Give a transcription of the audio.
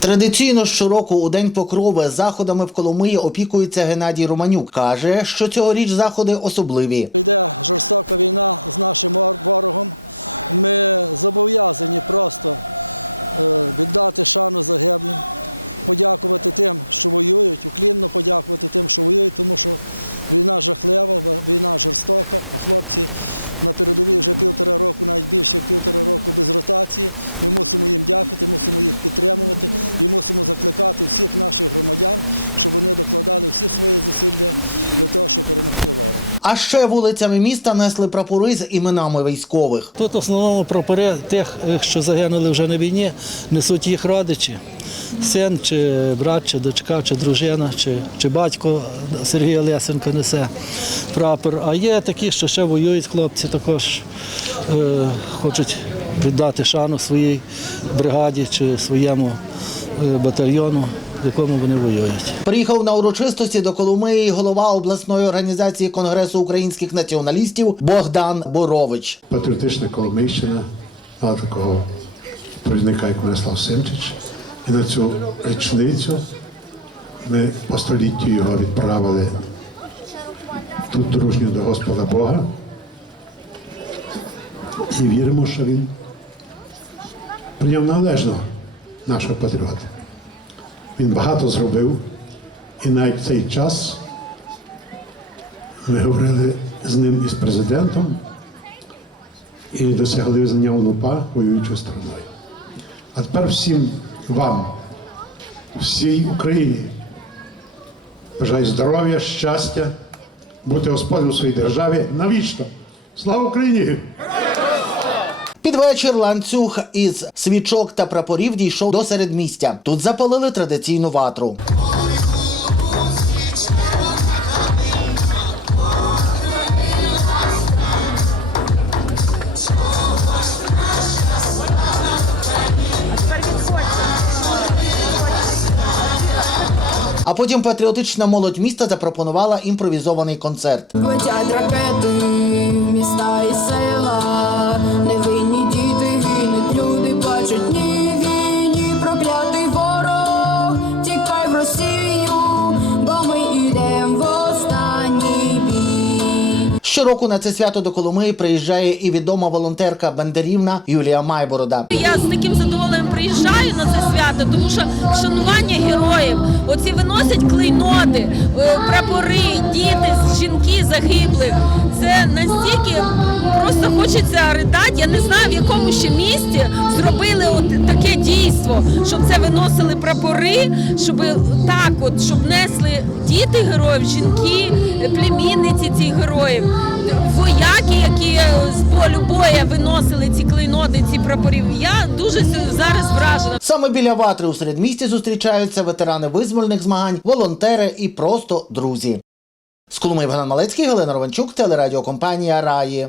Традиційно щороку у день покрови заходами в Коломиї опікується Геннадій Романюк. каже, що цьогоріч заходи особливі. А ще вулицями міста несли прапори з іменами військових. Тут в основному прапори тих, е, що загинули вже на війні, несуть їх родичі. Син, чи брат, чи дочка, чи дружина, чи, чи батько Сергій Лесенко несе прапор. А є такі, що ще воюють хлопці, також е, хочуть віддати шану своїй бригаді чи своєму е, батальйону, в якому вони воюють. Приїхав на урочистості до Коломиї голова обласної організації Конгресу українських націоналістів Богдан Борович. патріотична Коломийщина мала такого провідника, як Мирослав Симчич. І на цю річницю ми по століттю його відправили тут дружню до Господа Бога. І віримо, що він прийняв належно нашого патріота. Він багато зробив, і навіть в цей час ми говорили з ним і з президентом і досягли визнання УНУПА воюючою стороною. А тепер всім вам, всій Україні, бажаю здоров'я, щастя, бути господарем у своїй державі навічно. Слава Україні! Під вечір ланцюг із свічок та прапорів дійшов до середмістя. Тут запалили традиційну ватру. А потім патріотична молодь міста запропонувала імпровізований концерт. Летять ракети, міста і села, Щороку на це свято до Коломиї приїжджає і відома волонтерка Бандерівна Юлія Майборода. Я з таким задоволенням приїжджаю на це свято, тому що шанування героїв, оці виносять клейноти, е, прапори, діти, жінки загиблих. Це настільки хочеться ридати. Я не знаю, в якому ще місті зробили от таке дійство, щоб це виносили прапори, щоб так, от щоб несли діти героїв, жінки, племінниці цих героїв, вояки, які з полю боя виносили ці клейноти, ці прапорів. Я дуже зараз вражена. Саме біля ватри у середмісті зустрічаються ветерани визвольних змагань, волонтери і просто друзі. З Коломиї Богдан Малецький, Галина Ровенчук, телерадіокомпанія Раї.